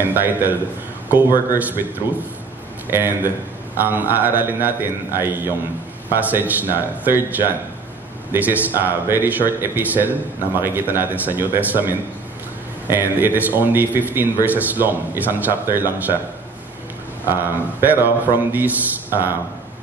entitled Co-Workers with Truth. And ang aaralin natin ay yung passage na 3 John. This is a very short epistle na makikita natin sa New Testament. And it is only 15 verses long. Isang chapter lang siya. Pero from these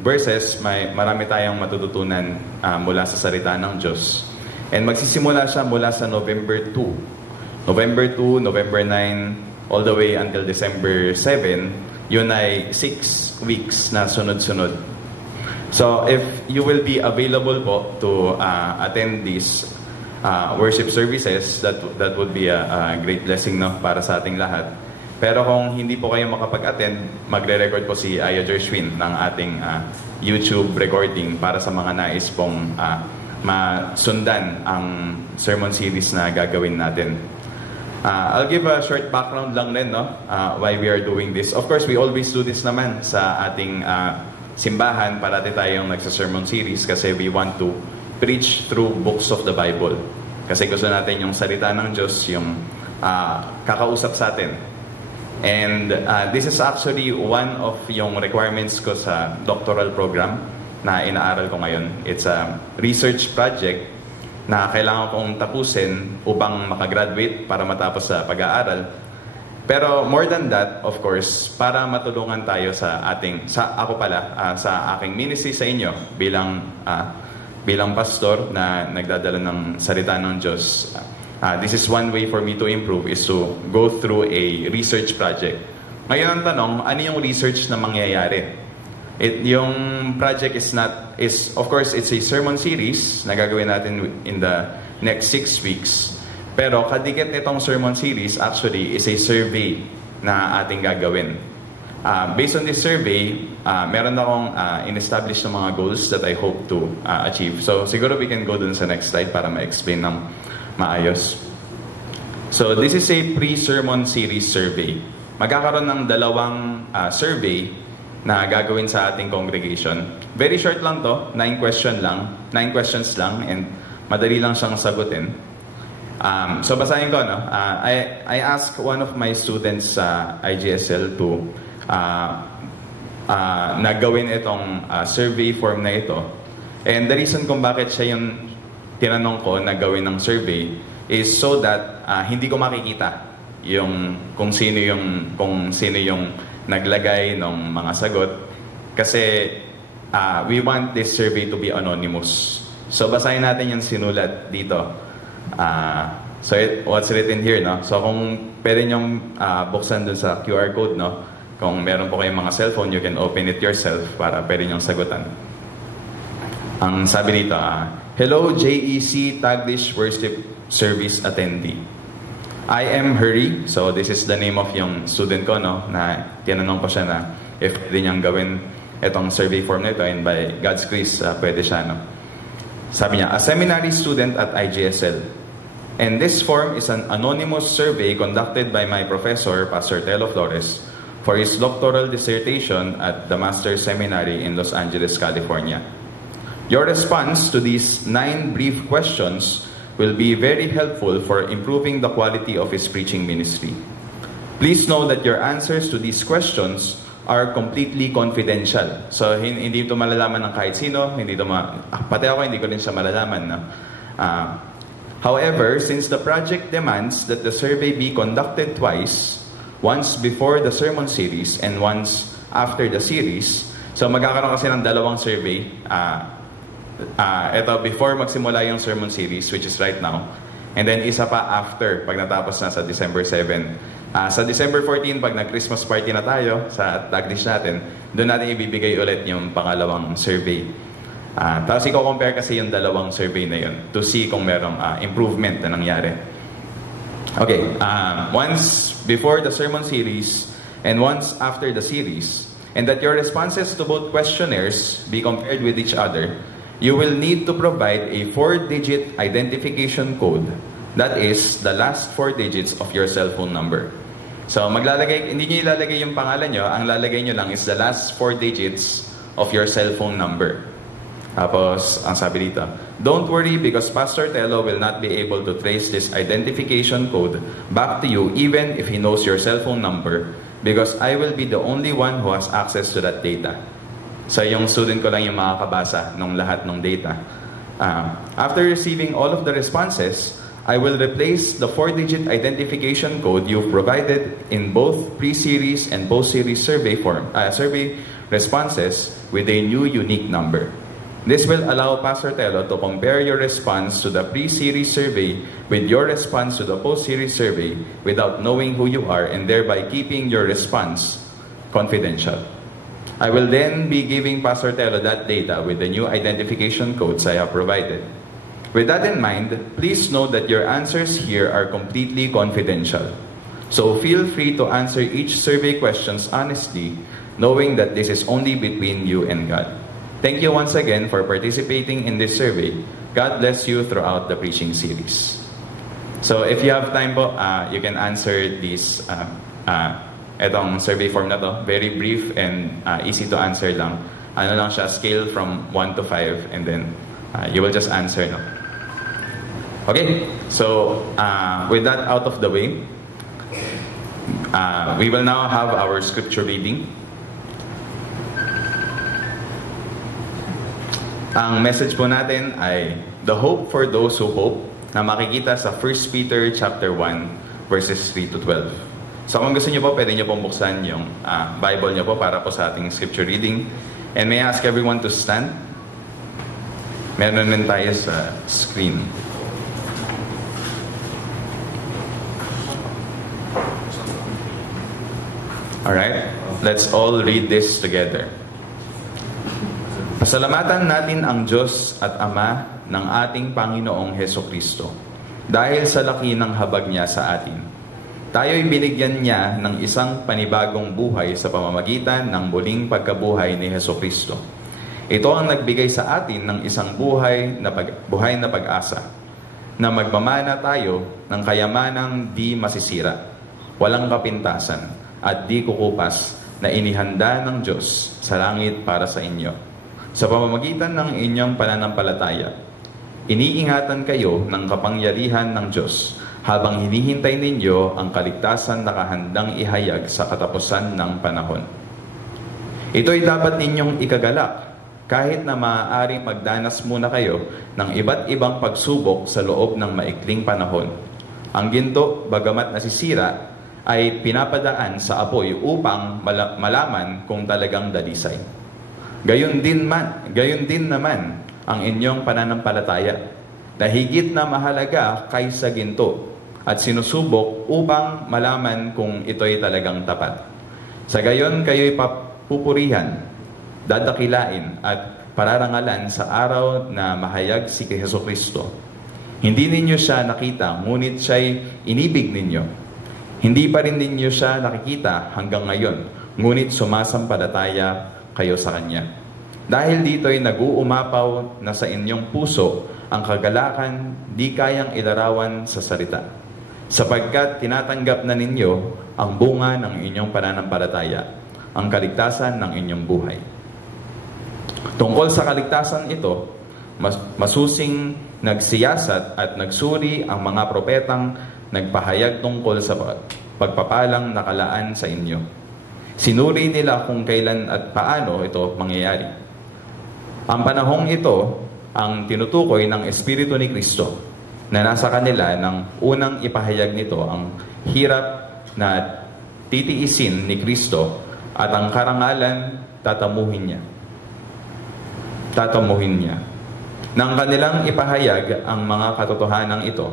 verses, marami tayong matututunan mula sa salita ng Diyos. And magsisimula siya mula sa November 2. November 2, November 9, all the way until December 7, yun ay 6 weeks na sunod-sunod. So if you will be available po to attend these worship services, that would be a great blessing, no, para sa ating lahat. Pero kung hindi po kayo makapag-attend, magre-record po si Aya Gershwin ng ating YouTube recording para sa mga nais pong masundan ang sermon series na gagawin natin. I'll give a short background lang rin, no, why we are doing this. Of course, we always do this naman sa ating simbahan. Parati tayong nagsa-sermon series kasi we want to preach through books of the Bible. Kasi gusto natin yung salita ng Diyos, yung kakausap sa atin. And this is actually one of yung requirements ko sa doctoral program na inaaral ko ngayon. It's a research project na kailangan kong tapusin upang makagraduate para matapos sa pag-aaral. Pero more than that, of course, para matulungan tayo sa aking ministry sa inyo bilang pastor na nagdadala ng salita ng Diyos. This is one way for me to improve, is to go through a research project. Ngayon ang tanong, ano yung research na mangyayari? Yung project is of course, it's a sermon series na gagawin natin in the next 6 weeks. Pero kadikit nitong sermon series actually is a survey na ating gagawin. Based on this survey, meron akong in-establish na mga goals that I hope to achieve. So siguro we can go dun sa next slide para ma-explain ng maayos. So this is a pre-sermon series survey. Magkakaroon ng dalawang survey na gagawin sa ating congregation. Very short lang to, 9 questions lang, and madali lang siyang sagutin. So basahin ko, no? I asked one of my students sa IGSL to nagawin itong survey form na ito. And the reason kung bakit siya yung tinanong ko na gawin ng survey is so that hindi ko makikita kung sino yung naglagay ng mga sagot, kasi we want this survey to be anonymous. So basahin natin yung sinulat dito. So what's written here, no? So kung pwede nyong buksan dun sa QR code, no? Kung meron po kayong mga cellphone, you can open it yourself para pwede nyong sagutan. Ang sabi dito, hello JEC Taglish Worship Service attendee. I am Hurry. So this is the name of yung student ko, no, na tinanong ko siya na if pwede niyang gawin itong survey form na ito, and by God's grace, pwede siya, no. Sabi niya, a seminary student at IGSL. And this form is an anonymous survey conducted by my professor, Pastor Telo Flores, for his doctoral dissertation at the Master's Seminary in Los Angeles, California. Your response to these 9 brief questions will be very helpful for improving the quality of his preaching ministry. Please know that your answers to these questions are completely confidential. So, hindi ito malalaman ng kahit sino, pati ako hindi ko rin siya malalaman. No? However, since the project demands that the survey be conducted twice, once before the sermon series and once after the series, so magkakaroon kasi ng dalawang survey. Ito before magsimula yung sermon series, which is right now, and then isa pa after, pag natapos na sa December 7. Sa December 14, pag nag-Christmas party na tayo sa Taglish natin, doon natin ibibigay ulit yung pangalawang survey. Tapos i-compare kasi yung dalawang survey na yun to see kung merong improvement na nangyari. Okay, once before the sermon series and once after the series, and that your responses to both questionnaires be compared with each other, you will need to provide a 4-digit identification code. That is the last 4 digits of your cell phone number. So hindi nyo ilalagay yung pangalan nyo, ang lalagay nyo lang is the last 4 digits of your cell phone number. Tapos, ang sabi dito, don't worry because Pastor Tello will not be able to trace this identification code back to you even if he knows your cell phone number because I will be the only one who has access to that data. So, yung student ko lang yung makakabasa ng lahat ng data. After receiving all of the responses, I will replace the 4-digit identification code you've provided in both pre-series and post-series survey responses with a new unique number. This will allow Pastor Tello to compare your response to the pre-series survey with your response to the post-series survey without knowing who you are and thereby keeping your response confidential. I will then be giving Pastor Tello that data with the new identification codes I have provided. With that in mind, please note that your answers here are completely confidential. So feel free to answer each survey questions honestly, knowing that this is only between you and God. Thank you once again for participating in this survey. God bless you throughout the preaching series. So if you have time po, you can answer this etong survey form na to. Very brief and easy to answer lang. Ano lang siya, scale from 1 to 5 and then you will just answer, no? Okay, so with that out of the way, we will now have our scripture reading. Ang message po natin ay the hope for those who hope na makikita sa 1 Peter chapter 1 verses 3 to 12. So kung gusto niyo po, pwede niyo pong buksan yung Bible niyo po para po sa ating scripture reading. And may I ask everyone to stand? Meron din tayo sa screen. Alright, let's all read this together. Pasalamatan natin ang Diyos at Ama ng ating Panginoong Hesukristo dahil sa laki ng habag niya sa atin. Tayo'y binigyan niya ng isang panibagong buhay sa pamamagitan ng muling pagkabuhay ni Hesukristo. Ito ang nagbigay sa atin ng isang buhay na pag-asa, na magmamana tayo ng kayamanang di masisira, walang kapintasan, at di kukupas na inihanda ng Diyos sa langit para sa inyo. Sa pamamagitan ng inyong pananampalataya, iniingatan kayo ng kapangyarihan ng Diyos habang hinihintay ninyo ang kaligtasan na kahandang ihayag sa katapusan ng panahon. Ito'y dapat ninyong ikagalak kahit na maaaring magdanas muna kayo ng iba't ibang pagsubok sa loob ng maikling panahon. Ang ginto, bagamat nasisira, ay pinapadaan sa apoy upang malaman kung talagang dalisay. Gayon din naman ang inyong pananampalataya na higit na mahalaga kaysa ginto at sinusubok upang malaman kung ito'y talagang tapat. Sa gayon kayo'y papupurihan, dadakilain at pararangalan sa araw na mahayag si Hesukristo. Hindi ninyo siya nakita, ngunit siya'y inibig ninyo. Hindi pa rin ninyo siya nakikita hanggang ngayon, ngunit sumasampalataya kayo sa Kanya. Dahil dito'y nag-uumapaw na sa inyong puso ang kagalakan di kayang ilarawan sa salita, sapagkat tinatanggap na ninyo ang bunga ng inyong pananampalataya, ang kaligtasan ng inyong buhay. Tungkol sa kaligtasan ito, masusing nagsiyasat at nagsuri ang mga propetang nagpahayag tungkol sa pagpapalang nakalaan sa inyo. Sinuri nila kung kailan at paano ito mangyayari. Ang panahong ito ang tinutukoy ng Espiritu ni Kristo na nasa kanila nang unang ipahayag nito ang hirap na titiisin ni Kristo at ang karangalan tatamuhin niya. Nang kanilang ipahayag ang mga katotohanan ito,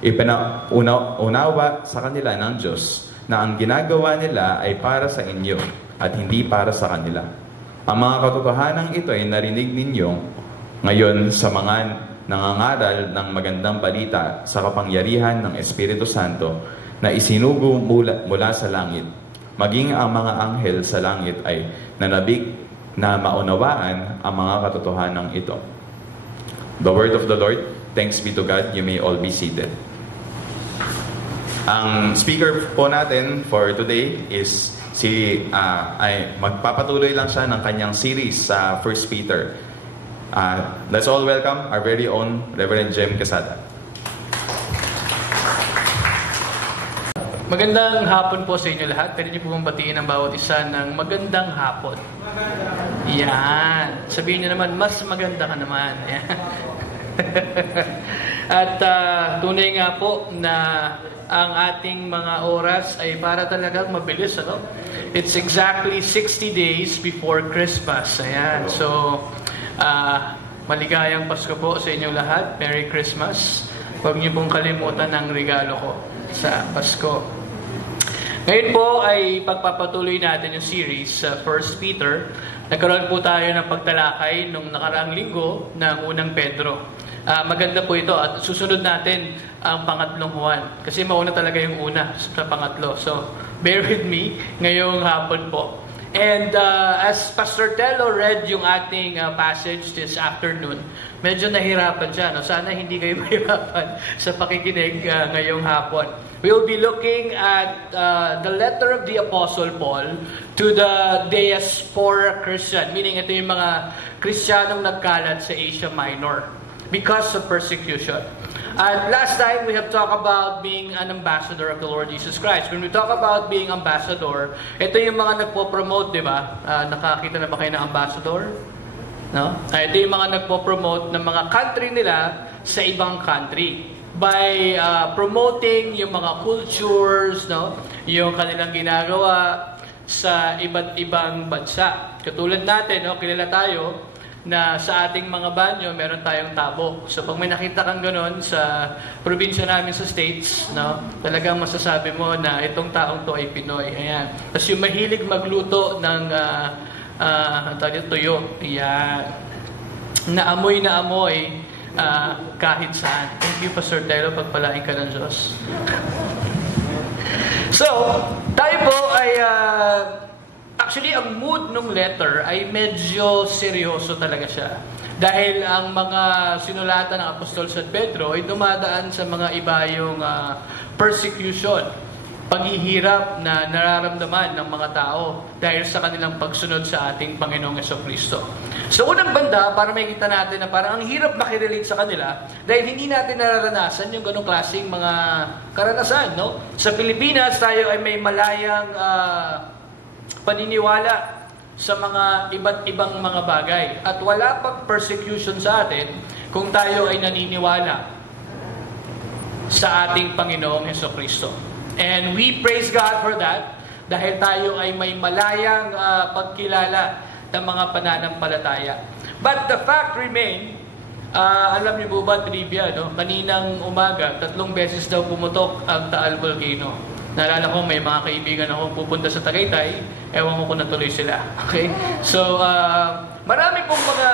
ipinaunawa sa kanila ng Diyos na ang ginagawa nila ay para sa inyo at hindi para sa kanila. Ang mga katotohanan ito ay narinig ninyo ngayon sa mga nangangaral ng magandang balita sa kapangyarihan ng Espiritu Santo na isinugo mula sa langit. Maging ang mga anghel sa langit ay nanabik na maunawaan ang mga katotohanan ito. The word of the Lord. Thanks be to God. You may all be seated. Ang speaker po natin for today is magpapatuloy lang siya ng kanyang series sa 1 Peter. Let's all welcome our very own Reverend Jem Quesada. Magandang hapon po sa inyo lahat. Pwede niyo po bang batiin ang bawat isa ng magandang hapon? Yan. Sabihin niyo naman, mas maganda ka naman. At tunay nga po na ang ating mga oras ay para talagang mabilis. Ano? It's exactly 60 days before Christmas. Ayan. So, maligayang Pasko po sa inyong lahat. Merry Christmas. Huwag niyo pong kalimutan ang regalo ko sa Pasko. Ngayon po ay pagpapatuloy natin yung series sa 1 Peter. Nagkaroon po tayo ng pagtalakay nung nakaraang linggo ng unang Pedro. Maganda po ito at susunod natin ang pangatlong Juan. Kasi mauna talaga yung una sa pangatlo. So, bear with me ngayong hapon po. And as Pastor Tello read yung ating passage this afternoon, medyo nahirapan siya. No? Sana hindi kayo mahirapan sa pakikinig ngayong hapon. We'll be looking at the letter of the Apostle Paul to the diaspora Christian. Meaning ito yung mga Kristiyanong nagkalat sa Asia Minor because of persecution. And last time, we have talked about being an ambassador of the Lord Jesus Christ. When we talk about being ambassador, ito yung mga nagpo-promote, di ba? Nakakita na ba kayo ng ambassador? No? Ito yung mga nagpo-promote ng mga country nila sa ibang country by promoting yung mga cultures, no? Yung kanilang ginagawa sa iba't ibang bansa. Katulad natin, no? Kilala tayo na sa ating mga banyo, meron tayong tabo. So, pag may nakita kang gano'n sa probinsya namin sa States, no, talagang masasabi mo na itong taong to ay Pinoy. Ayan. Tapos yung mahilig magluto ng tuyo. Ayan. Naamoy na amoy kahit saan. Thank you, Pastor Tello. Pagpalain ka ng Diyos. So, tayo po ay actually, ang mood ng letter ay medyo seryoso talaga siya. Dahil ang mga sinulatan ng Apostol San Pedro ay dumadaan sa mga ibayong persecution, paghihirap na nararamdaman ng mga tao dahil sa kanilang pagsunod sa ating Panginoong Jesucristo. So, unang banda, para makita natin na parang ang hirap makirelate sa kanila dahil hindi natin nararanasan yung ganong klaseng mga karanasan. No? Sa Pilipinas, tayo ay may malayang paniniwala sa mga iba't ibang mga bagay. At wala pang persecution sa atin kung tayo ay naniniwala sa ating Panginoong Jesucristo. And we praise God for that dahil tayo ay may malayang pagkilala ng mga pananampalataya. But the fact remain, alam niyo po ba, trivia, no? Kaninang umaga, 3 beses daw pumutok ang Taal Volcano. Naalala ko, may mga kaibigan akong pupunta sa Tagaytay, ewan ko kung natuloy sila. Okay? So, marami pong mga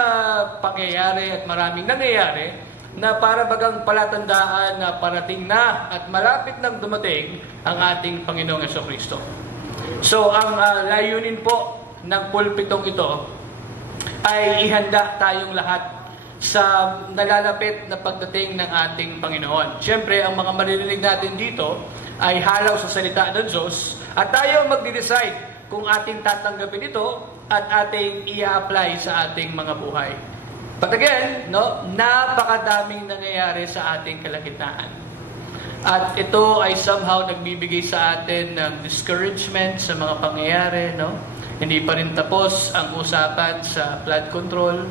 pangyayari at maraming nangyayari na para bagang palatandaan na parating na at malapit nang dumating ang ating Panginoong Jesucristo. So, ang layunin po ng pulpitong ito ay ihanda tayong lahat sa nalalapit na pagdating ng ating Panginoon. Siyempre, ang mga maririnig natin dito ay halaw sa salita ng Diyos at tayo magde-decide kung ating tatanggapin ito at ating i-apply sa ating mga buhay. But again, no, napakadaming nangyayari sa ating kalagitnaan. At ito ay somehow nagbibigay sa atin ng discouragement sa mga pangyayari, no? Hindi pa rin tapos ang usapan sa flood control.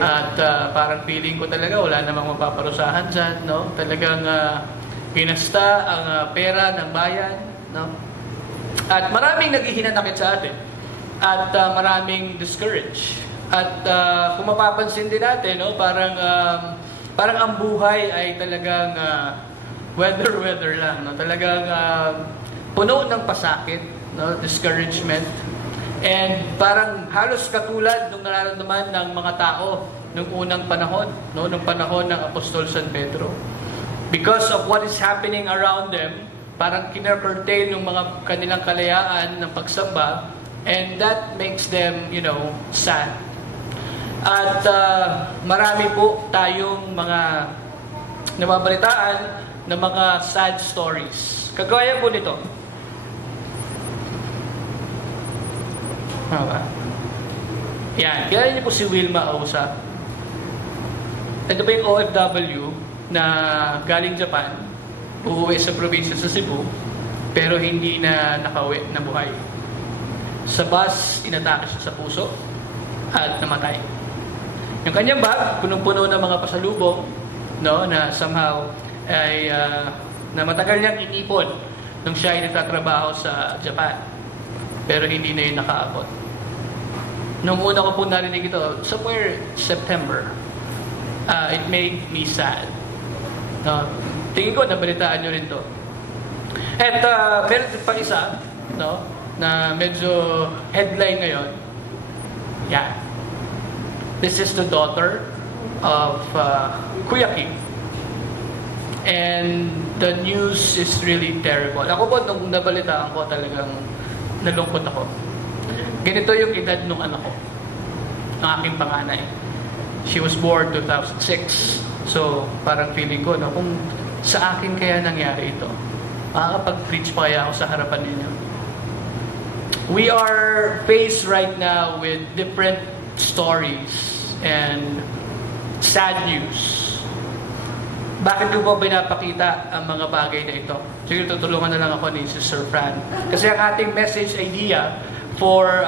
At parang feeling ko talaga wala namang mapaparusahan dyan, no? Talagang pinasta ang pera ng bayan, no? At maraming naghihinanakit sa atin. At maraming discouraged. At kung mapapansin din natin, no, parang ang buhay ay talagang weather lang, no? Talagang puno ng pasakit, no? Discouragement. And parang halos katulad nung nararamdaman ng mga tao nung unang panahon, no? Nung panahon ng Apostol San Pedro. Because of what is happening around them, parang kinurtail ng mga kanilang kalayaan ng pagsamba, and that makes them, sad. At marami po tayong mga nababalitaan na mga sad stories. Kagaya po nito. Yan. Kilala niyo po si Wilma Ausa. ito pa yung OFW na galing Japan, uuwi sa probinsya sa Cebu, pero hindi na nakauwi na buhay. Sa bus, inatake siya sa puso at namatay. Yung kanyang bag, punong-puno ng mga pasalubong, no, na somehow ay na matagal niyang inipon nung siya ay nagtatrabaho sa Japan. Pero hindi na yun nakaabot. Nung una ko po narinig ito, somewhere September, it made me sad. No? Tingin ko, nabalitaan nyo rin to. At meron pa isa, no, na medyo headline ngayon. Yan. This is the daughter of Kuya Kim. And the news is really terrible. Ako po, nung nabalitaan ko, talagang nalungkot ako. Ganito yung edad nung anak ko, ng aking panganay. She was born 2006. So, parang feeling ko, no, kung sa akin kaya nangyari ito, makakapag-preach pa kaya ako sa harapan ninyo. We are faced right now with different stories and sad news. Bakit ko po pinapakita ang mga bagay na ito? Siguro tutulungan na lang ako ni Sister Fran. Kasi ang ating message idea for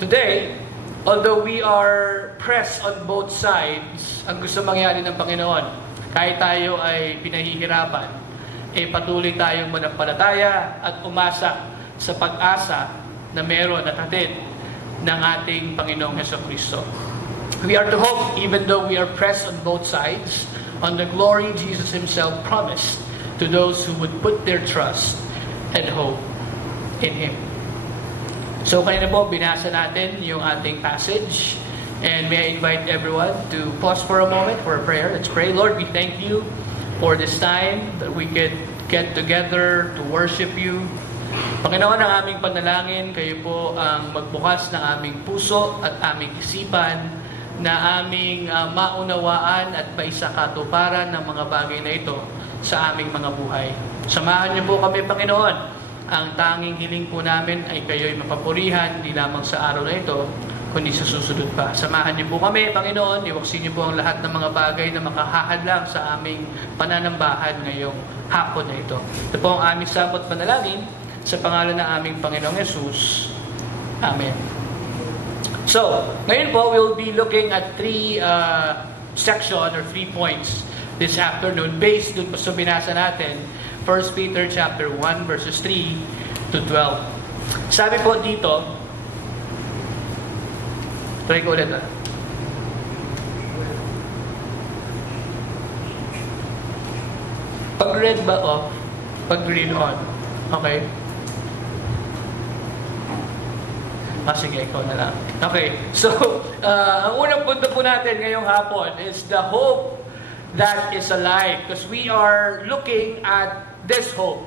today, although we are pressed on both sides, ang gusto mangyari ng Panginoon, kahit tayo ay pinahihirapan, patuloy tayong manampalataya at umasa sa pag-asa na meron at hatid ng ating Panginoong Hesukristo. We are to hope, even though we are pressed on both sides, on the glory Jesus Himself promised to those who would put their trust and hope in Him. So kanina po, binasa natin yung ating passage. And may I invite everyone to pause for a moment for a prayer. Let's pray. Lord, we thank You for this time that we could get together to worship You. Panginoon, ang aming panalangin, Kayo po ang magbukas ng aming puso at aming isipan na aming maunawaan at maisakatuparan ng mga bagay na ito sa aming mga buhay. Samahan Niyo po kami, Panginoon. Ang tanging hiling po namin ay Kayo'y mapapurihan, hindi lamang sa araw na ito, kundi sa susunod pa. Samahan Niyo po kami, Panginoon. Iwaksin Niyo po ang lahat ng mga bagay na makahahadlang sa aming pananambahan ngayong hapon na ito. Ito po ang aming samot panalangin sa pangalan ng aming Panginoong Yesus. Amen. So, ngayon po, we'll be looking at three section or 3 points this afternoon based dun sa binasa natin, 1 Peter chapter 1 verses 3 to 12. Sabi po dito, try ko ulit Pag read ba off, pag read on. Okay? Sige, ikaw na lang. Okay, so, ang unang punto po natin ngayong hapon is the hope that is alive. Because we are looking at this hope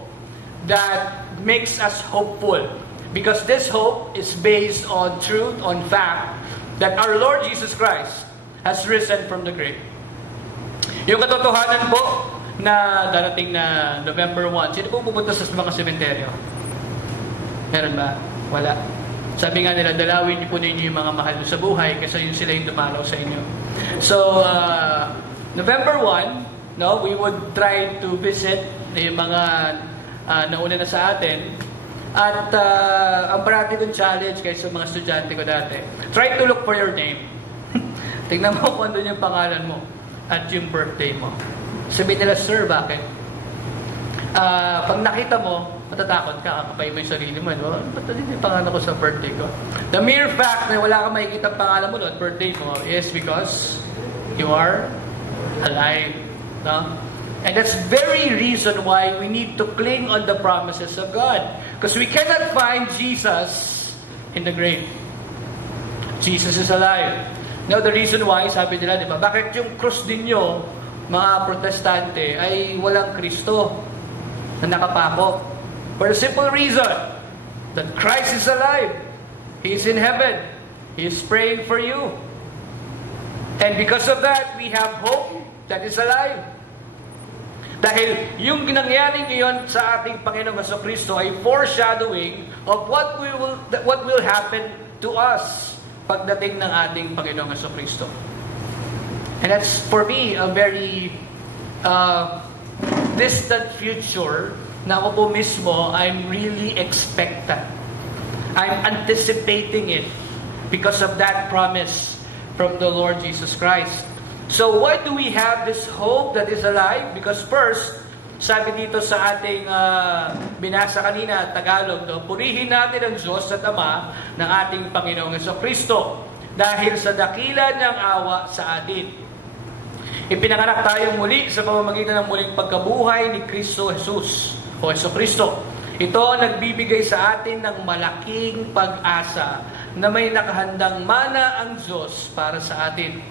that makes us hopeful. Because this hope is based on truth, on fact, that our Lord Jesus Christ has risen from the grave. Yung katotohanan po na darating na November 1, sino po pupunta sa mga sementeryo? Meron ba? Wala. Sabi nga nila, dalawin niyo po ninyo yung mga mahal sa buhay kasi yun sila yung dumalaw sa inyo. So, November 1, no, we would try to visit yung mga nauna na sa atin. At ang parati kong challenge kayo sa mga estudyante ko dati, try to look for your name. Tingnan mo kung doon yung pangalan mo at yung birthday mo. Sabi nila, sir, bakit? Pag nakita mo, matatakot ka, kakapay mo yung sarili mo. Ba't din yung pangalan ko sa birthday ko? The mere fact na wala kang makikita pangalan mo at birthday mo is because you are alive. No? And that's very reason why we need to cling on the promises of God. Because we cannot find Jesus in the grave. Jesus is alive. Now, the reason why, sabi nila, di ba, bakit yung krus ninyo, mga protestante, ay walang Kristo na nakapako? For the simple reason that Christ is alive. He is in heaven. He is praying for you. And because of that, we have hope that is alive. Dahil yung nangyari ngayon sa ating Panginoong Hesukristo ay foreshadowing of what will happen to us pagdating ng ating Panginoong Hesukristo. And that's, for me, a very distant future na ako po mismo, I'm really expectant. I'm anticipating it because of that promise from the Lord Jesus Christ. So why do we have this hope that is alive? Because first, sabi dito sa ating binasa kanina, Tagalog, purihin natin ang Diyos at Ama ng ating Panginoong Jesucristo dahil sa dakila niyang awa sa atin. Ipinanganak tayong muli sa pamamagitan ng muling pagkabuhay ni Kristo Jesus o Jesucristo. Ito ang nagbibigay sa atin ng malaking pag-asa na may nakahandang mana ang Diyos para sa atin.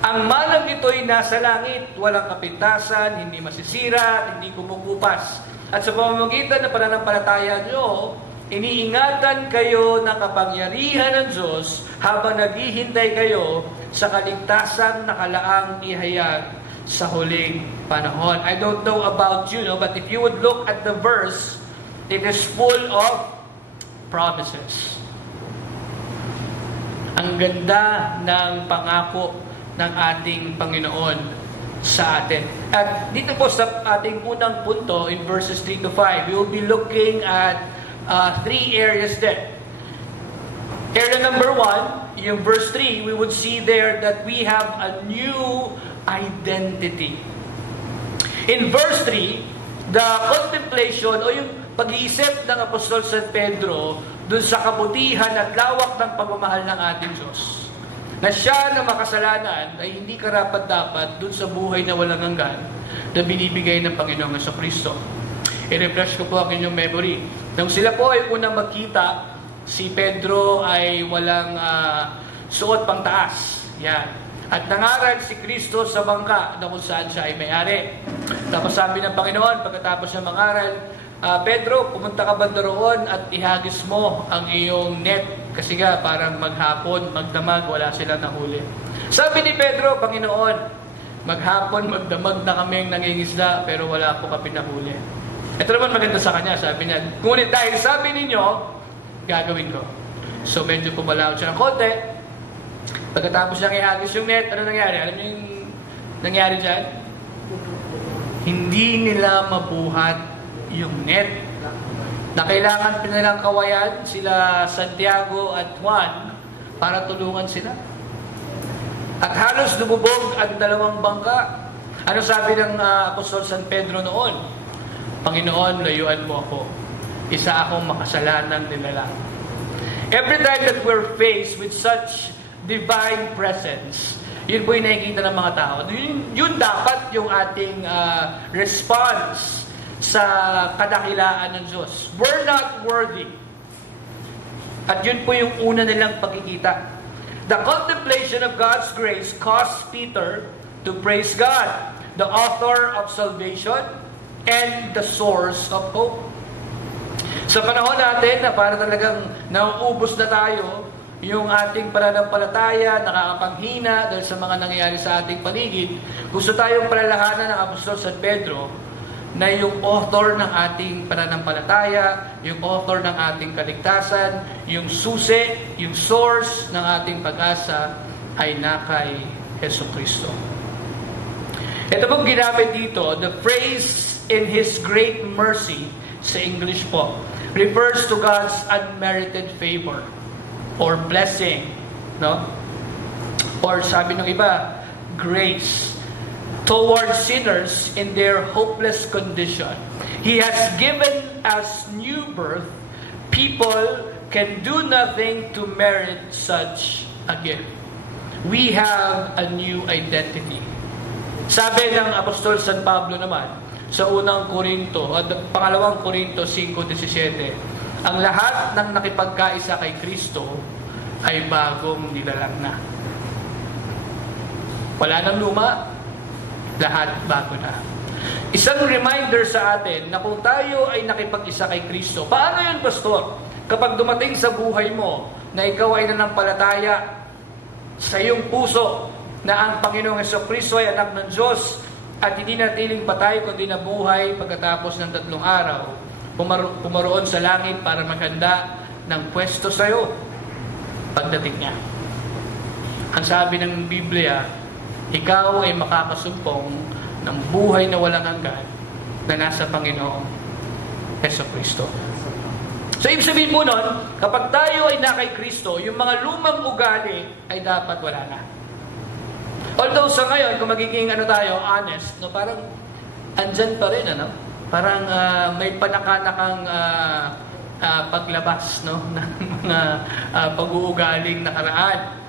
Ang manang ito'y nasa langit, walang kapintasan, hindi masisira, hindi kumukupas. At sa pamamagitan ng pananampalataya nyo, iniingatan kayo ng kapangyarihan ng Diyos habang naghihintay kayo sa kaligtasang nakalaang ihayag sa huling panahon. I don't know about you, but if you would look at the verse, it is full of promises. Ang ganda ng pangako ng ating Panginoon sa atin. At dito po sa ating unang punto, in verses 3 to 5, we will be looking at three areas there. Area number 1, yung verse 3, we would see there that we have a new identity. In verse 3, the contemplation o yung pag-iisip ng Apostol San Pedro dun sa kabutihan at lawak ng pagmamahal ng ating Diyos, na siya na makasalanan ay hindi karapat-dapat dun sa buhay na walang hanggan na binibigay ng Panginoong Jesucristo. I-refresh ko po ang inyong memory. Nung sila po ay unang magkita, si Pedro ay walang suot pang taas. Yan. At nangaral si Kristo sa bangka na kung saan siya ay may-ari. Tapos sabi ng Panginoon, pagkatapos ng mangaral, Pedro, pumunta ka banda roon at ihagis mo ang iyong net. Kasi nga, parang maghapon, magdamag, wala sila nahuli. Sabi ni Pedro, Panginoon, maghapon, magdamag na kaming nangingisda, pero wala po kami nahuli. Ito naman maganda sa kanya, sabi niya, ngunit dahil sabi ninyo, gagawin ko. So medyo pumalaw siya ng konti. Pagkatapos niyang ihagis yung net, ano nangyari? Alam niyo yung nangyari dyan? Hindi nila mabuhat yung net. Na kailangan pinalang kawayan sila Santiago at Juan para tulungan sila. At halos lumubog ang dalawang bangka. Ano sabi ng Apostol San Pedro noon? Panginoon, layuan mo ako. Isa akong makasalanan nilalang. Every time that we're faced with such divine presence, yun po yung nakikita ng mga tao. Yun dapat yung ating response sa kadakilaan ng Diyos. We're not worthy. At yun po yung una nilang pagkikita. The contemplation of God's grace caused Peter to praise God, the author of salvation and the source of hope. Sa panahon natin na para talagang nauubos na tayo, yung ating pananampalataya, nakakapanghina dahil sa mga nangyayari sa ating paligid, gusto tayong palalahanan ng Apostol San Pedro na yung author ng ating pananampalataya, yung author ng ating kaligtasan, yung susi, yung source ng ating pag-asa ay na kay Jesucristo. Ito pong ginamit dito, the phrase in His great mercy, sa English po, refers to God's unmerited favor or blessing, no? Or sabi ng iba, grace towards sinners in their hopeless condition. He has given us new birth. People can do nothing to merit such a gift. We have a new identity. Sabi ng Apostol San Pablo naman, sa unang Korinto, at pangalawang Korinto 5:17, ang lahat ng nakipagkaisa kay Kristo ay bagong nilalang na. Wala nang luma, lahat bago na. Isang reminder sa atin na kung tayo ay nakipag-isa kay Kristo, paano yun, Pastor? Kapag dumating sa buhay mo na ikaw ay nanampalataya sa iyong puso na ang Panginoong Jesucristo ay anak ng Diyos, at hindi natiling patay kundi nabuhay pagkatapos ng 3 araw, pumaroon sa langit para maghanda ng pwesto sa iyo pagdating niya. Ang sabi ng Biblia, ikaw ay makakasumpong ng buhay na walang hanggan na nasa Panginoong Jesucristo. So, ibig sabihin po nun, kapag tayo ay na kay Kristo, yung mga lumang ugali ay dapat wala na. Although sa ngayon, kung magiging honest, no, parang andyan pa rin, parang may panakanakang paglabas, no, ng mga pag-uugaling nakaraan.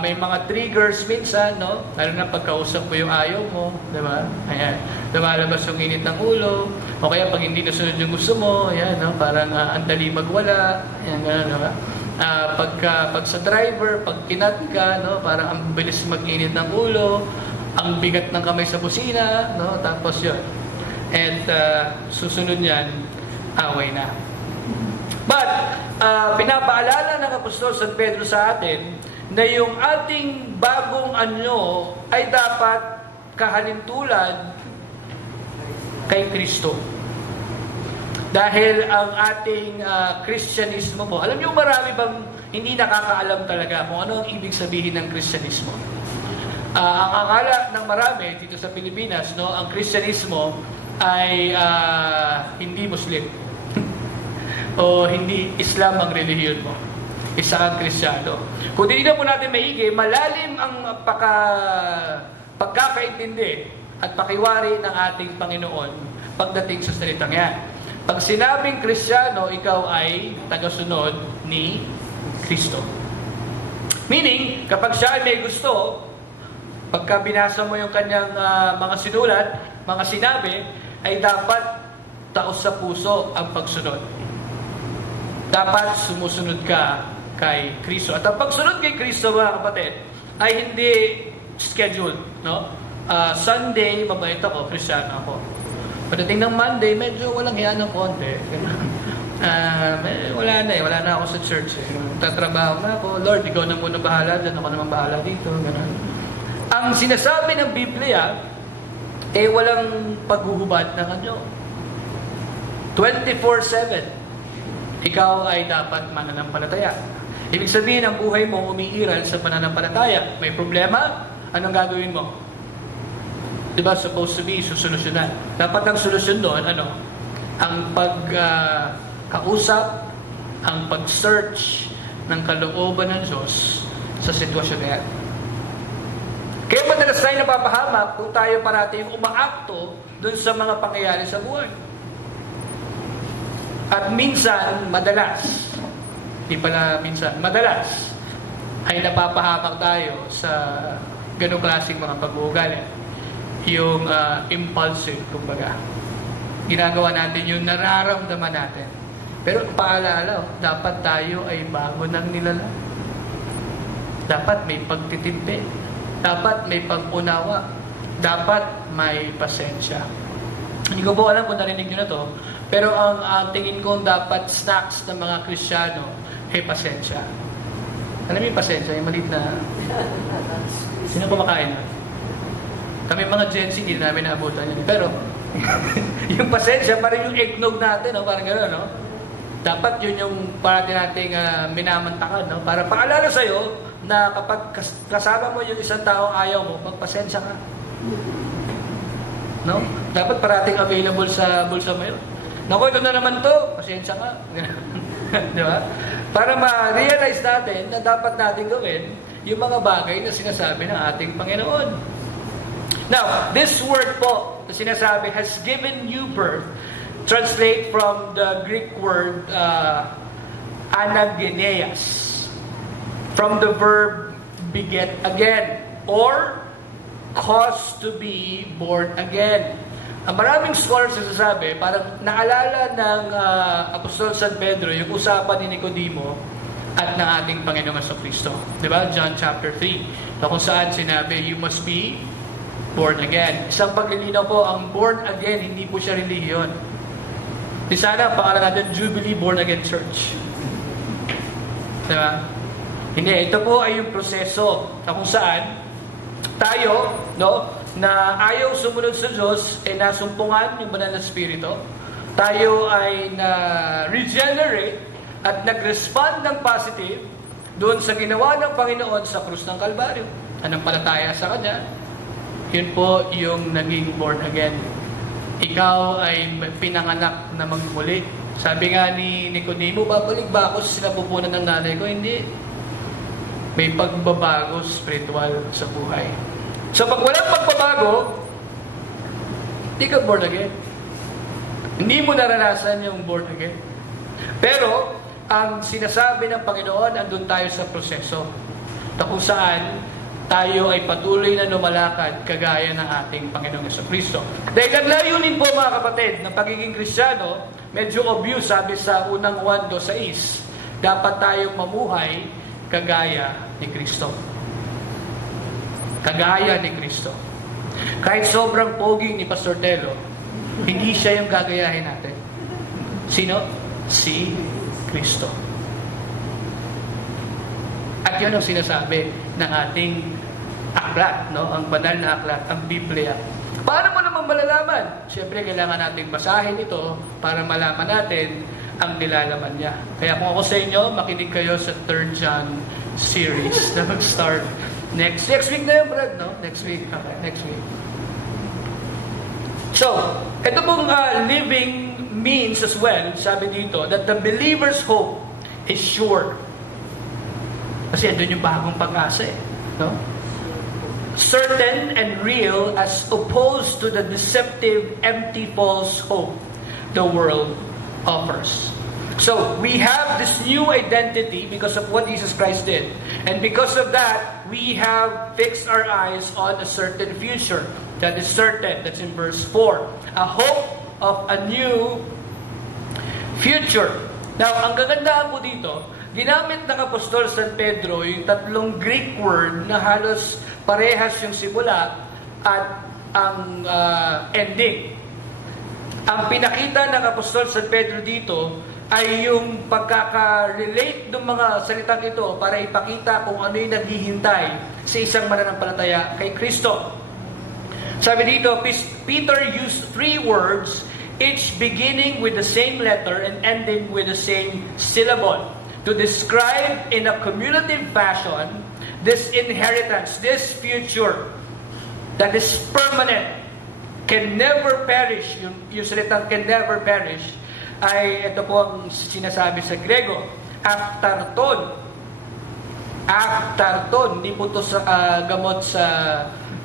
May mga triggers minsan, no? Lalo na pagkausap mo yung ayaw mo, di ba? Ayan, lumalabas yung init ng ulo, o kaya pag hindi nasunod yung gusto mo, ayan, no? Parang ang dali magwala, ayan, gano'n, di ba? Pag sa driver, pag kinat ka, no? Parang ang bilis mag-init ng ulo, ang bigat ng kamay sa busina, no? Tapos yun. And susunod yan, away na. But, pinapaalala ng Apostol San Pedro sa atin na yung ating bagong anyo ay dapat kahalintulad kay Kristo. Dahil ang ating Kristyanismo po, alam niyo marami bang hindi nakakaalam talaga kung ano ang ibig sabihin ng Kristyanismo. Ang akala ng marami dito sa Pilipinas, no, ang Kristyanismo ay hindi Muslim o hindi Islam ang relihiyon mo. Isa kang Kristiyano. Kung tinignan po natin maigi, malalim ang pagkakaintindi at pakiwari ng ating Panginoon pagdating sa salitang yan. Pag sinabing Kristiyano, ikaw ay tagasunod ni Kristo. Meaning, kapag siya ay may gusto, pagka binasa mo yung kanyang mga sinulat, mga sinabi, ay dapat taos sa puso ang pagsunod. Dapat sumusunod ka kay Kristo. At ang pagsunod kay Kristo, mga kapatid, ay hindi scheduled, no? Sunday, mabait ako, Kristiyano ako. Pagdating ng Monday, medyo walang hiya ng konti. Wala na ako sa church. Tatrabaho na ako. Lord, ikaw na muna bahala dyan. Ako naman bahala dito. Ganun. Ang sinasabi ng Biblia, walang paghuhubad ng anyo. 24/7, ikaw ay dapat mananampalataya. Ibig sabihin, ang buhay mo umiiral sa pananampalataya. May problema? Anong gagawin mo? Diba, supposed to be susolusyonan. Dapat ang solusyon doon, ang pagkausap, ang pag-search ng kalooban ng Diyos sa sitwasyon na yan. Kaya madalas tayo napapahamak kung tayo parating umaakto doon sa mga pangyayari sa buhay. At minsan, madalas, madalas ay napapahamak tayo sa ganong klaseng mga pag-uugali. Yung impulsive, kumbaga. Ginagawa natin yung nararamdaman natin. Pero paalala, dapat tayo ay bago ng nilalang. Dapat may pagtitimpi. Dapat may pag-unawa. Dapat may pasensya. Hindi ko po alam kung narinig nyo na to, pero ang tingin ko dapat snacks ng mga Kristiyano ay pasensya. Alam mo yung pasensya, yung maliit na... Sino kumakain na? Kami mga Gen Z, hindi namin naabutan yun. Pero, yung pasensya, parang yung eggnog natin, no? Parang gano'n, no? Dapat yun yung parang nating minamantakan, no? Para paalala sa'yo na kapag kasama mo yung isang taong ayaw mo, magpasensya ka. No? Dapat parating available sa bulsa mo yun. Naku, ito na naman to, pasensya ka. Di ba? Para ma-realize natin na dapat natin gawin yung mga bagay na sinasabi ng ating Panginoon. Now, this word po na sinasabi has given new birth. Translate from the Greek word anageneas. From the verb beget again or cause to be born again. Ang maraming scholars nasasabi, parang naalala ng Apostol San Pedro yung usapan ni Nicodemo at ng ating Panginoong Jesucristo. Diba? John chapter 3. Na kung saan sinabi, you must be born again. Isang paglilinaw po, ang born again, hindi po siya relihiyon. Di sana, pangalan natin, Jubilee Born Again Church. Diba? Hindi, ito po ay yung proseso na kung saan tayo, no, na ayaw sumunod sa Diyos, nasumpungan yung banal na Espiritu. Tayo ay na-regenerate at nag-respond ng positive doon sa ginawa ng Panginoon sa krus ng Kalbaryo. Anampalataya sa Kanya. Yun po yung naging born again. Ikaw ay pinanganak na magmuli. Sabi nga ni Nicodemo, babalik ba ako sa sinapupunan ng nanay ko? Hindi. May pagbabago spiritual sa buhay. So pag walang pagbabago, hindi ka born again. Hindi mo naranasan yung born again. Pero, ang sinasabi ng Panginoon, andun tayo sa proseso. Na kung saan, tayo ay patuloy na lumalakad kagaya ng ating Panginoong Jesucristo. Dahil ang layunin po mga kapatid, ng pagiging Kristiyano, medyo obvious, sabi sa unang 1:2-6, dapat tayong mamuhay kagaya ni Kristo. Kagaya ni Kristo. Kahit sobrang poging ni Pastor Telo, hindi siya yung gagayahin natin. Sino? Si Kristo. At yun ang sinasabi ng ating aklat, no? Ang banal na aklat, ang Biblia. Paano mo naman malalaman? Siyempre, kailangan natin basahin ito para malaman natin ang nilalaman niya. Kaya kung ako sa inyo, makinig kayo sa 3 John series na mag-start next week na yun, Brad, no? Next week. Okay, next week. So, ito pong living means as well, sabi dito, that the believer's hope is sure. Kasi doon yung bagong pag-asa eh. No? Certain and real as opposed to the deceptive, empty, false hope the world offers. So, we have this new identity because of what Jesus Christ did. And because of that, we have fixed our eyes on a certain future. That is certain. That's in verse 4. A hope of a new future. Now, ang gagandaan po dito, ginamit ng Apostol San Pedro yung 3 Greek word na halos parehas yung simula at ang ending. Ang pinakita ng Apostol San Pedro dito ay yung pagkaka-relate ng mga salitang ito para ipakita kung ano yung naghihintay sa isang mananampalataya kay Kristo. Sabi dito, Peter used 3 words, each beginning with the same letter and ending with the same syllable, to describe in a cumulative fashion this inheritance, this future that is permanent, can never perish. Yung salitang can never perish ay ito po ang sinasabi sa Grego, aftarton. Aftarton, hindi po ito sa gamot sa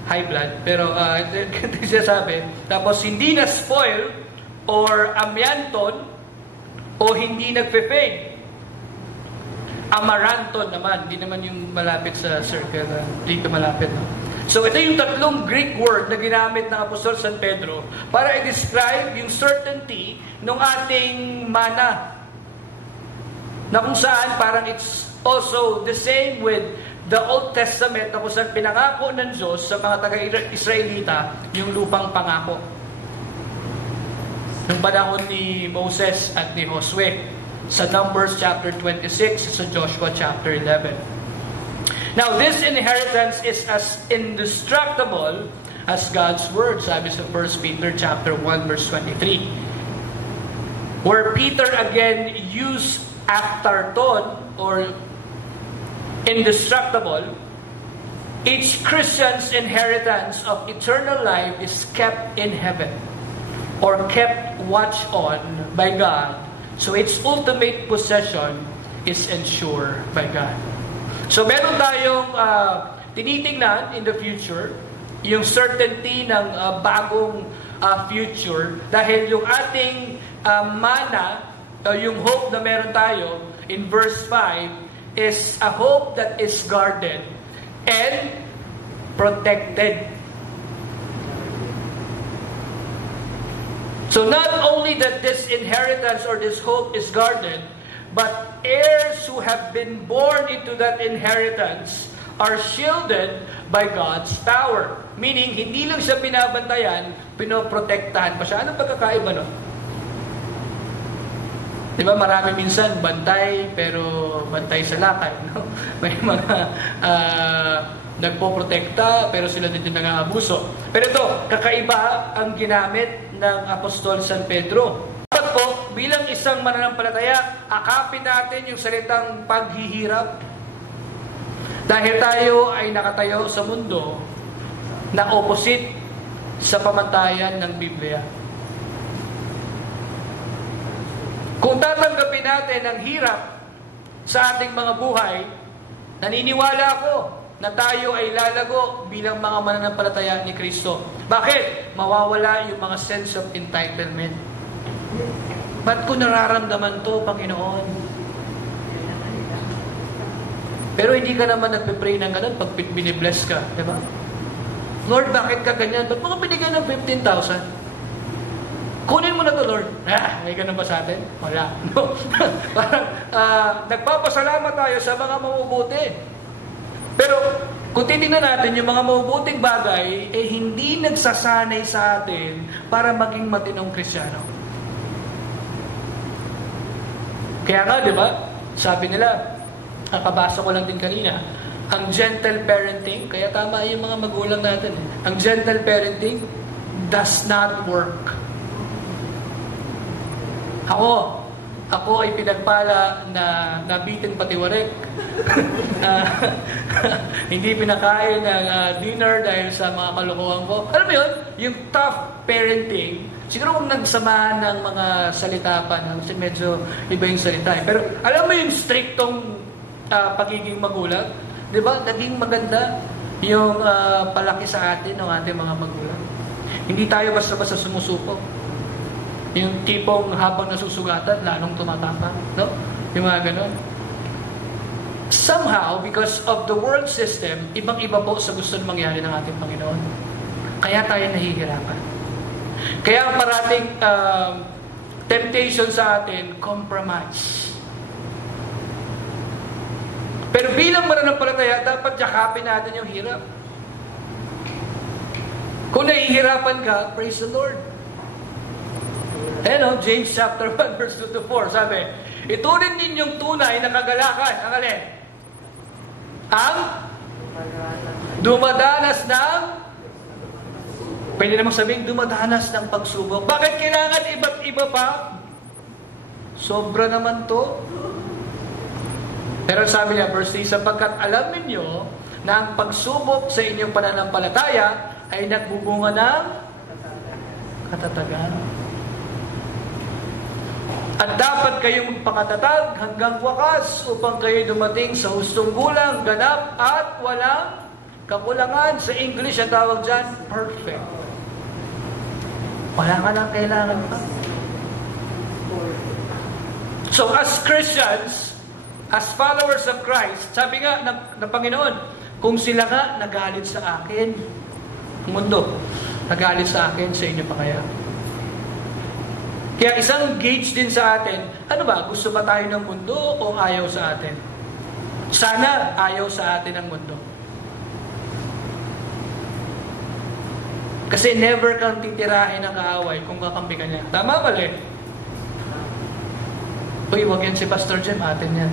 high blood, pero ito sinasabi. Tapos hindi na spoil or amyanton o hindi nagfe-fade. Amaranton naman, hindi naman yung malapit sa circle, dito malapit. No? So ito yung 3 Greek word na ginamit ng Apostol San Pedro para i-describe yung certainty ng ating mana. Na kung saan parang it's also the same with the Old Testament na kung saan pinangako ng Diyos sa mga taga-Israelita yung lupang pangako. Nung panahon ni Moses at ni Josue sa Numbers chapter 26, sa Joshua chapter 11. Now, this inheritance is as indestructible as God's Word, sabi sa 1 Peter chapter 1, verse 23. Where Peter again used aftarton, or indestructible, each Christian's inheritance of eternal life is kept in heaven, or kept watch on by God, so its ultimate possession is ensured by God. So meron tayong tinitingnan in the future, yung certainty ng bagong future, dahil yung ating mana, yung hope na meron tayo in verse 5 is a hope that is guarded and protected. So not only that this inheritance or this hope is guarded, but heirs who have been born into that inheritance are shielded by God's power. Meaning, hindi lang siya binabantayan, pinoprotektahan pa siya. Anong pagkakaiba, no? Di ba marami minsan bantay, pero bantay sa lakay, no? May mga nagpoprotekta, pero sila din yung nang-aabuso. Pero ito, kakaiba ang ginamit ng Apostol San Pedro. Dapat po, bilang isang mananampalataya, akapin natin yung salitang paghihirap. Dahil tayo ay nakatayo sa mundo na opposite sa pamantayan ng Biblia. Kung tatanggapin natin ang hirap sa ating mga buhay, naniniwala ako na tayo ay lalago bilang mga mananampalataya ni Kristo. Bakit? Mawawala yung mga sense of entitlement. Ba't ko nararamdaman to, Panginoon? Pero hindi ka naman nagpe-pray ng ganun pag binibless ka, di ba? Lord, bakit ka ganyan? Ba't mo ka binigyan ng 15,000? Kunin mo na to, Lord. May ganun ba sa atin? Wala. No. Parang nagpapasalamat tayo sa mga mabubuti. Pero kung titingnan natin yung mga mabubuting bagay, hindi nagsasanay sa atin para maging matinong Kristiyano. Kaya nga, di ba? Sabi nila, nakabasa ko lang din kanina, ang gentle parenting, kaya tama yung mga magulang natin. Ang gentle parenting does not work. Ako ay pinagpala na nabitin patiwarek. Hindi pinakain ng dinner dahil sa mga kalokohan ko. Alam mo yun? Yung tough parenting, siguro kung nagsamahan ng mga salita pa, kasi medyo iba yung salita. Pero alam mo yung striktong pagiging magulang? Di ba? Naging maganda yung palaki sa atin ng ating mga magulang. Hindi tayo basta-basta sumusuko. Yung tipong habang nasusugatan, lalong tumatapa. No? Yung mga ganun. Somehow, because of the world system, ibang-iba po sa gusto na mangyari ng ating Panginoon. Kaya tayo nahihirapan. Kaya ang parating temptation sa atin, compromise. Pero bilang mananampalataya, dapat yakapin natin yung hirap. Kung nahihirapan ka, praise the Lord. James chapter 1 verse 2 to 4, sabi, iturin ninyong tunay na kagalakan, ang alin? Ang dumadanas ng, pwede namang sabihin, dumadanas ng pagsubok. Bakit kailangan iba't iba pa? Sobra naman to. Pero sabi niya, verse 3, sapagkat alam ninyo na ang pagsubok sa inyong pananampalataya ay nagbubunga ng katatagan. At dapat kayong magpakatatag hanggang wakas upang kayo dumating sa hustong gulang, ganap at walang kakulangan. Sa English, ang tawag dyan, perfect. Wala ka lang kailangan pa. So as Christians, as followers of Christ, sabi nga ng Panginoon, kung sila nga nagalit sa akin, mundo, nagalit sa akin, sa inyo pa kaya? Kaya isang gauge din sa atin, ano ba, gusto ba tayo ng mundo o ayaw sa atin? Sana ayaw sa atin ang mundo. Kasi never kang titirahin ng kaaway kung kakampi ka niya. Tama mali? Uy, wag yan si Pastor Jem, atin yan.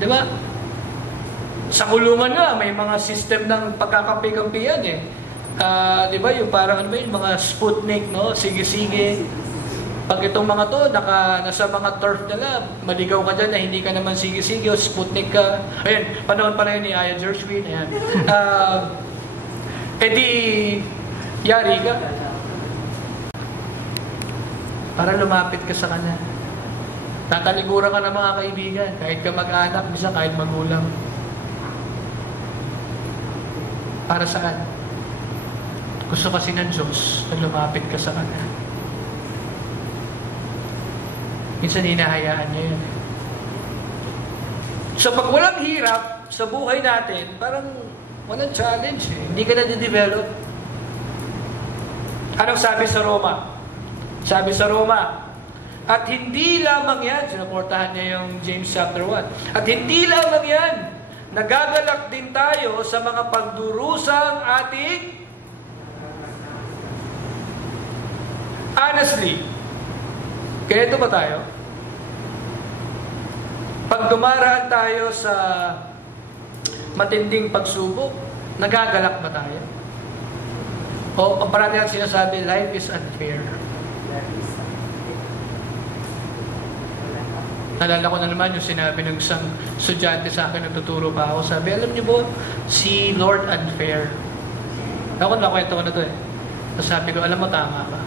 Di ba? Sa kulungan nga, may mga system ng pagkakampi-kampihan eh. Di ba yung parang ano ba yung mga Sputnik, no? Sige-sige. Pag itong mga to, nasa mga turf nila, maligaw ka dyan na hindi ka naman sige-sige o Sputnik ka. Ayan, panahon pa na yun ni Aya Gershwin. Ayan. Yari ka. Para lumapit ka sa kanya. Tataliguran ka ng mga kaibigan, kahit ka mag-anak, bisa kahit magulang. Para saan? Gusto kasi ng Diyos na lumapit ka sa Kanya. Minsan hinahayaan niya yun. So pag walang hirap sa buhay natin, parang walang challenge eh. Hindi ka na-develop. Anong sabi sa Roma? Sabi sa Roma, at hindi lamang yan, sinaportahan niya yung James chapter 1, at hindi lamang yan, nagagalak din tayo sa mga pagdurusang ating honestly, kaya ito ba tayo? Pag dumaraan tayo sa matinding pagsubok, nagagalak ba tayo? O ang parati natin sinasabi, life is unfair. Nalala ko na naman yung sinabi ng isang estudyante sa akin, nagtuturo pa ako. Sabi, alam niyo po, si Lord Unfair. Ako nakwento ko na to eh. So sabi ko, alam mo, tama ka.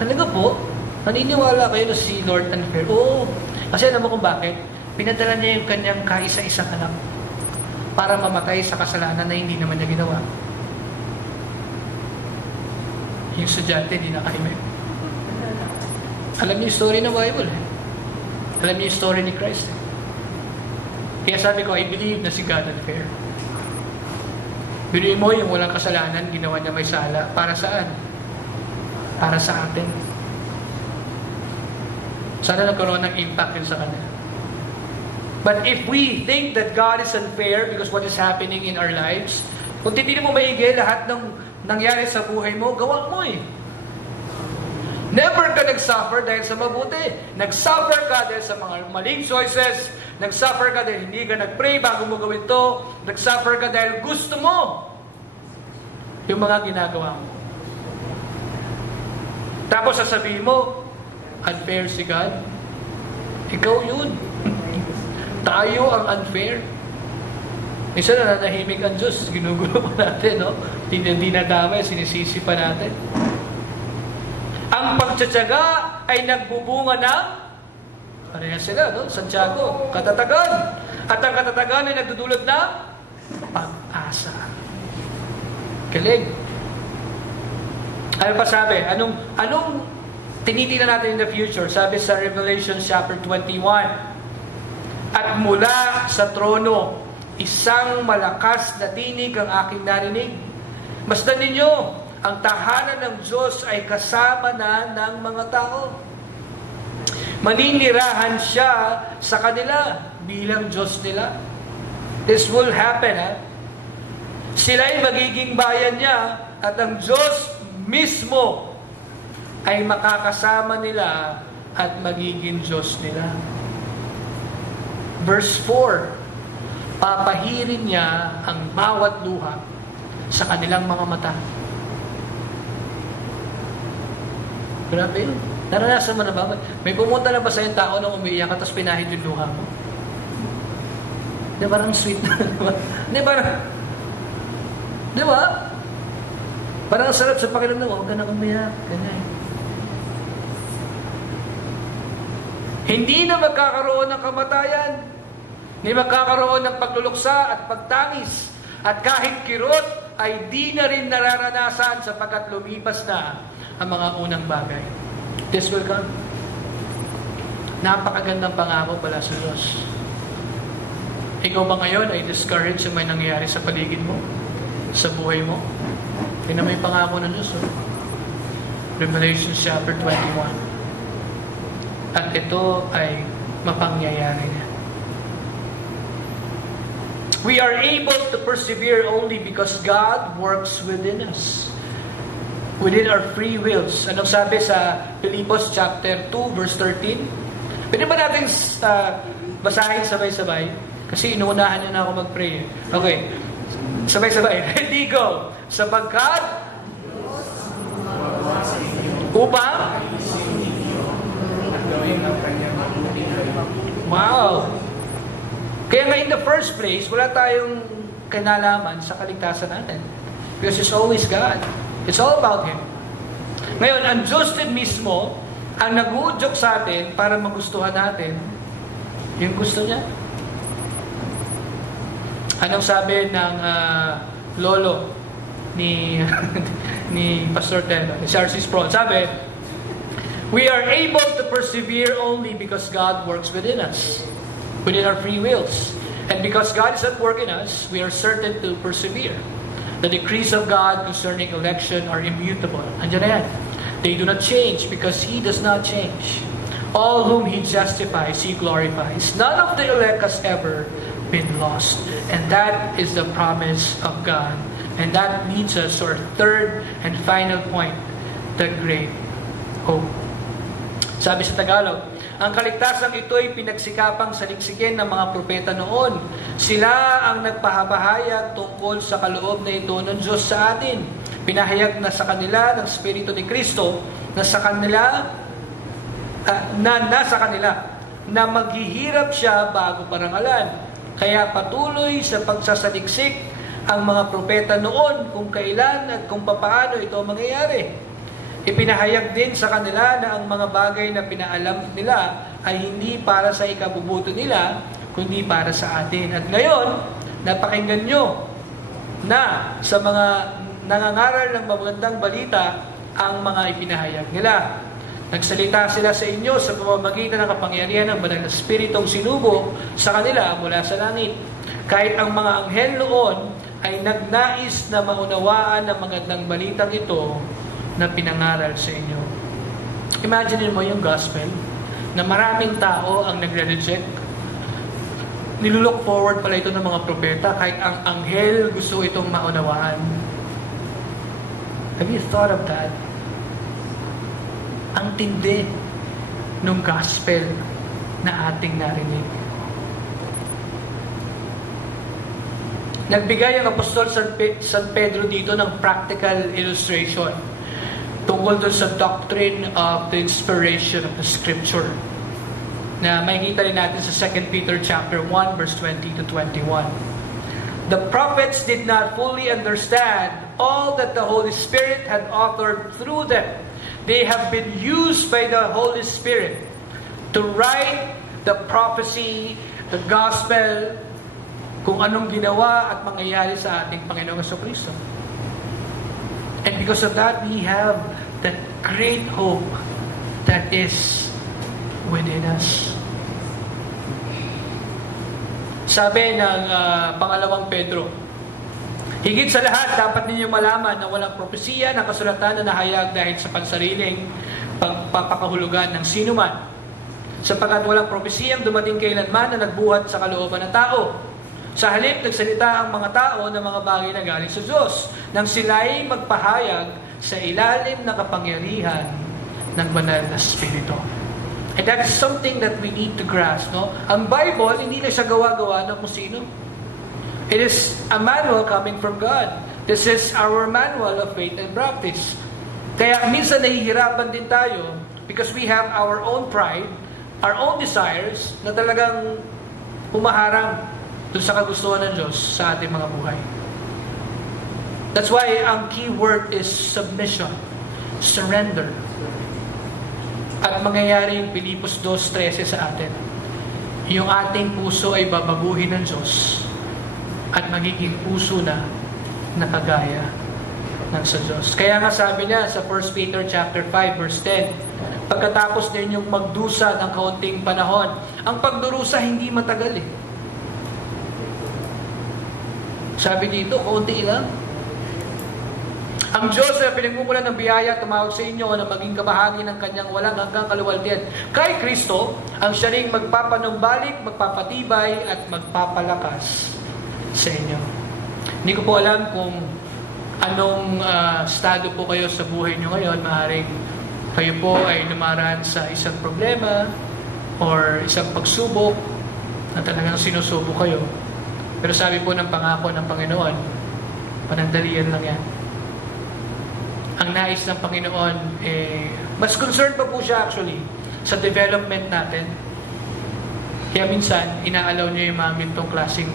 Talaga po? Naniniwala kayo na si Lord Unfair? Oo. Kasi alam mo kung bakit? Pinadala niya yung kanyang kaisa-isang anak para mamatay sa kasalanan na hindi naman niya ginawa. Yung estudyante, hindi nakahimik. Alam niyo yung story ng Bible eh. Alam niyo yung story ni Christ. Kaya sabi ko, I believe na si God unfair. Binuin mo yung walang kasalanan, ginawa niya may sala. Para saan? Para sa atin. Sana nagkaroon ng impact yun sa kanya. But if we think that God is unfair because what is happening in our lives, kung titignan mo maigi lahat ng nangyari sa buhay mo, gawa mo eh. Never ka nag-suffer dahil sa mabuti. Nag-suffer ka dahil sa mga maling choices. Nag-suffer ka dahil hindi ka nag-pray bago mo gawin to. Nag-suffer ka dahil gusto mo yung mga ginagawa mo. Tapos sasabihin mo, unfair si God. Ikaw yun. Tayo ang unfair. Isa na nanahimik ang Diyos. Ginugulo pa natin, no? Hindi na dami, sinisisi pa natin. Ang pagtsatsaga ay nagbubunga ng pareha sila, no? Santiago, katatagan. At ang katatagan ay nagdudulot ng pag-asa. Galing. Ano pa sabi? Anong tinitingnan natin in the future? Sabi sa Revelation chapter 21, at mula sa trono, isang malakas na tinig ang aking narinig. Masdan ninyo, ang tahanan ng Diyos ay kasama na ng mga tao. Maninirahan siya sa kanila bilang Diyos nila. This will happen, ha? Sila'y magiging bayan niya at ang Diyos mismo ay makakasama nila at magiging Diyos nila. Verse 4, papahirin niya ang bawat luha sa kanilang mga mata. Grabe yun. Naranasan mo na ba? May pumunta na ba sa'yo tao nung umiiyak at tapos pinahid yung luha mo? Di ba? Parang sweet na. Di ba? Di ba? Parang sarap sa pakiramdam. Huwag ka na umiyak. Ganyan. Hindi na magkakaroon ng kamatayan. Hindi magkakaroon ng pagluluksa at pagtangis. At kahit kirot ay di na rin nararanasan sapagkat lumipas na ang mga unang bagay. This will come. Napakagandang pangako pala sa Diyos. Ikaw ba ngayon ay discouraged sa may nangyayari sa paligid mo? Sa buhay mo? Yun na may pangako ng Diyos. Revelation chapter 21. At ito ay mapangyayari niya. We are able to persevere only because God works within us. Within our free wills. Anong sabi sa Filipos chapter 2 verse 13? Pwede ba natin basahin sabay-sabay? Kasi inuunahan niyo na ako mag-pray. Okay. Sabay-sabay. Ready, go! Sapagkat upang wow! Kaya nga in the first place, wala tayong kinalaman sa kaligtasan natin. Because it's always God. It's all about Him. Ngayon, ang Diyos din mismo ang nag-uudyok sa atin para magustuhan natin yung gusto niya. Anong sabi ng lolo ni ni Pastor Ted, ni R.C. Sproul? Sabi, we are able to persevere only because God works within us, within our free wills. And because God is at work in us, we are certain to persevere. The decrees of God concerning election are immutable. Andiyan na yan. They do not change because He does not change. All whom He justifies, He glorifies. None of the elect has ever been lost. And that is the promise of God. And that leads us to our third and final point, the great hope. Sabi sa Tagalog, ang kaligtasang ito ay pinagsikapang saliksikin ng mga propeta noon. Sila ang nagpahabahayag tungkol sa kaloob na ito ng Diyos sa atin. Pinahayag na sa kanila ng Espiritu ni Kristo na sa kanila, nasa kanila na maghihirap siya bago parangalan. Kaya patuloy sa pagsasaliksik ang mga propeta noon kung kailan at kung papaano ito mangyayari. Ipinahayag din sa kanila na ang mga bagay na pinaalam nila ay hindi para sa ikabubuto nila, kundi para sa atin. At ngayon, napakinggan nyo na sa mga nangangaral ng magandang balita ang mga ipinahayag nila. Nagsalita sila sa inyo sa pamamagitan ng kapangyarihan ng Banal na Espiritong sinubo sa kanila mula sa langit. Kahit ang mga anghel noon ay nagnais na maunawaan ang magandang balitang ito na pinangaral sa inyo. Imagine mo yung gospel na maraming tao ang nagre-reject. Nilulook forward pala ito ng mga propeta kahit ang anghel gusto itong maunawaan. Have you thought of that? Ang tindi ng gospel na ating narinig. Nagbigay ang Apostol San Pedro dito ng practical illustration tungkol dun sa doctrine of the inspiration of the Scripture na makikita rin natin sa 2 Peter chapter 1 verse 20 to 21. The prophets did not fully understand all that the Holy Spirit had authored through them. They have been used by the Holy Spirit to write the prophecy, the gospel, kung anong ginawa at mangyayari sa ating Panginoong Jesucristo. And because of that, we have that great hope that is within us. Sabi ng pangalawang Pedro, higit sa lahat, dapat ninyo malaman na walang propesiya na kasulatan na nahayag dahil sa pansariling pagpapakahulugan ng sinuman. Sapagkat walang propesiyang dumating kailanman na nagbuhat sa kalooban ng tao. Sa halip, nagsalita ang mga tao ng mga bagay na galing sa Diyos nang sila'y magpahayag sa ilalim na kapangyarihan ng Banal na Espiritu. And that is something that we need to grasp. No? Ang Bible, hindi na siya gawa-gawa ng kung sino. It is a manual coming from God. This is our manual of faith and practice. Kaya minsan nahihirapan din tayo because we have our own pride, our own desires na talagang humaharang doon sa kagustuhan ng Diyos sa ating mga buhay. That's why ang key word is submission, surrender. At mangyayari yung Pilipos 2:13 sa atin. Yung ating puso ay babaguhin ng Diyos at magiging puso na nakagaya ng sa Diyos. Kaya nga sabi niya sa 1 Peter chapter 5 verse 10, pagkatapos ninyong magdusa ng kaunting panahon, ang pagdurusa hindi matagal eh. Sabi dito, kaunti lang. Ang Diyos ay pinagmumulan ng biyaya tumawag sa inyo na maging kabahagi ng kanyang walang hanggang kaluwalhatian. Kay Kristo, ang siya ring magpapanumbalik, magpapatibay at magpapalakas sa inyo. Hindi ko po alam kung anong estado po kayo sa buhay nyo ngayon. Maaaring kayo po ay lumaraan sa isang problema or isang pagsubok na talagang sinusubo kayo. Pero sabi po ng pangako ng Panginoon, panandalian lang yan. Ang nais ng Panginoon, mas concerned pa po siya actually sa development natin. Kaya minsan, inaalaw niya yung mga gintong klaseng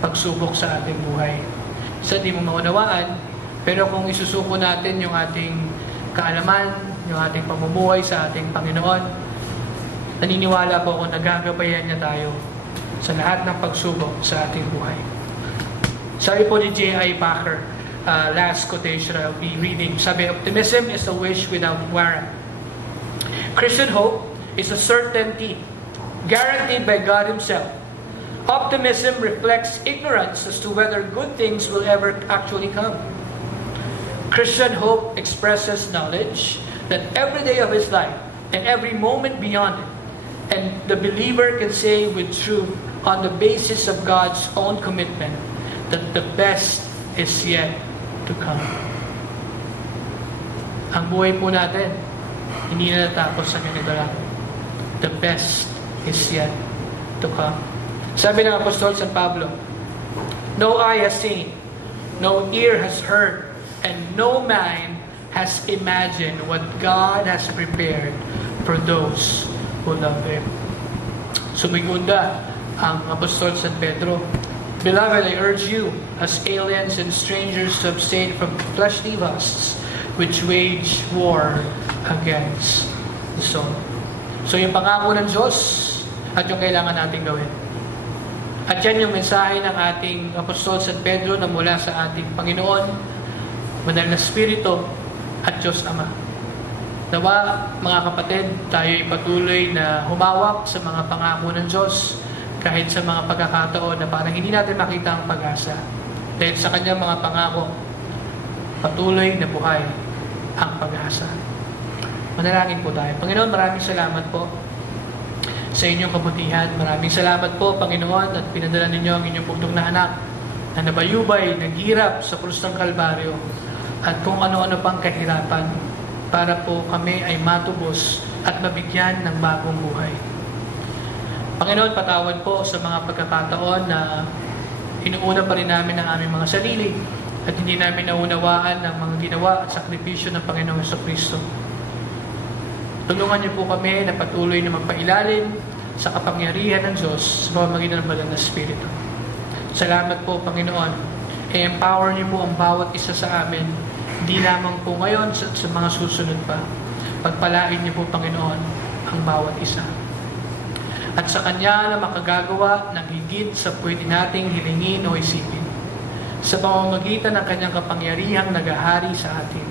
pagsubok sa ating buhay. Sa di mo maunawaan, pero kung isusuko natin yung ating kaalaman, yung ating pamumuhay sa ating Panginoon, naniniwala po kung nagagabayan niya tayo sa lahat ng pagsubok sa ating buhay. Sabi po ni J.I. Packer, last quotation I'll be reading. Sabi, optimism is a wish without warrant. Christian hope is a certainty guaranteed by God Himself. Optimism reflects ignorance as to whether good things will ever actually come. Christian hope expresses knowledge that every day of his life and every moment beyond it, and the believer can say with truth on the basis of God's own commitment that the best is yet to come. Ang buhay po natin, hindi na natapos sa ganito lang. The best is yet to come. Sabi ng Apostol San Pablo, no eye has seen, no ear has heard, and no mind has imagined what God has prepared for those who love Him. Sumigunda ang Apostol San Pedro. Beloved, I urge you, as aliens and strangers, to abstain from fleshly lusts, which wage war against the soul. So yung pangako ng Diyos at yung kailangan nating gawin. At yan yung mensahe ng ating Apostol San Pedro na mula sa ating Panginoon, Banal na Espiritu at Diyos Ama. Nawa, mga kapatid, tayo ay patuloy na humawak sa mga pangako ng Diyos kahit sa mga pagkakataon na parang hindi natin makita ang pag-asa. Dahil sa kanyang mga pangako, patuloy na buhay ang pag-asa. Manalangin po tayo. Panginoon, maraming salamat po sa inyong kabutihan. Maraming salamat po, Panginoon, at pinadala ninyo ang inyong bugtong na anak na nabayubay, naghirap sa krus ng Kalbaryo at kung ano-ano pang kahirapan para po kami ay matubos at mabigyan ng bagong buhay. Panginoon, patawad po sa mga pagkakataon na inuuna pa rin namin ang aming mga sarili at hindi namin naunawaan ang mga ginawa at sakripisyo ng Panginoong Jesucristo. Tulungan niyo po kami na patuloy na magpailalim sa kapangyarihan ng Diyos sa pamamagitan ng Banal na Espiritu. Salamat po, Panginoon. I-empower niyo po ang bawat isa sa amin, hindi lamang po ngayon sa mga susunod pa. Pagpalain niyo po, Panginoon, ang bawat isa. At sa Kanya na makagagawa ng higit sa pwede nating hilingin o isipin, sa pamamagitan ng Kanyang kapangyarihang nagahari sa atin.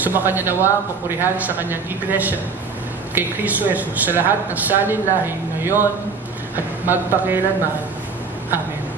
Sumakanya nawa, papurihan sa Kanyang Iglesia, kay Kristo Jesus, sa lahat ng salin lahi, ngayon at magpakailanman. Amen.